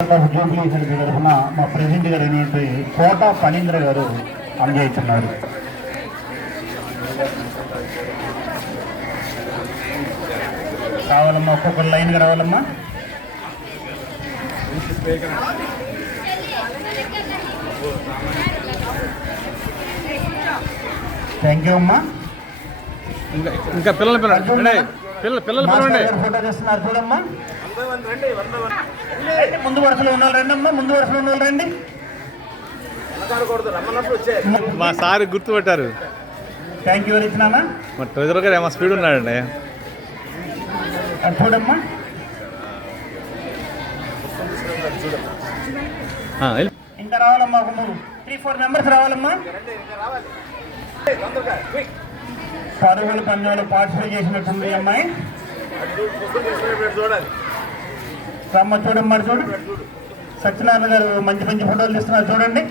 Jubilee hills తరఫున మా president గారు అయినటువంటి కోట ఫణీంద్ర గారు అందజేస్తున్నారు. రావాలమ్మా, ఒక్కొక్కరు లైన్గా రావాలమ్మా. థ్యాంక్ యూ అమ్మా. ఇంకా పిల్లలు ఫోటో చేస్తున్నారు చూడమ్మా. ముందు వరుసలో ఉన్న రండి అమ్మా, ముందు వరుసలో ఉన్న రండి. మా సార్ గుర్తుపెట్టారు. థ్యాంక్ యూ ఇచ్చినామా. మా ట్రెజరర్ గారు ఏమో స్పీడ్ ఉన్నాడండి. చూడమ్మా. ఇంకా రావాలమ్మా, 3-4 మెంబర్స్ రావాలమ్మా. పరుగుల పందెంలో పార్టిసిపేట్ చేసినట్టుంది అమ్మాయి. రమ్మ చూడమ్మా, చూడు. సత్యనారాయణ గారు మంచి మంచి ఫోటోలు తీస్తున్నారు చూడండి.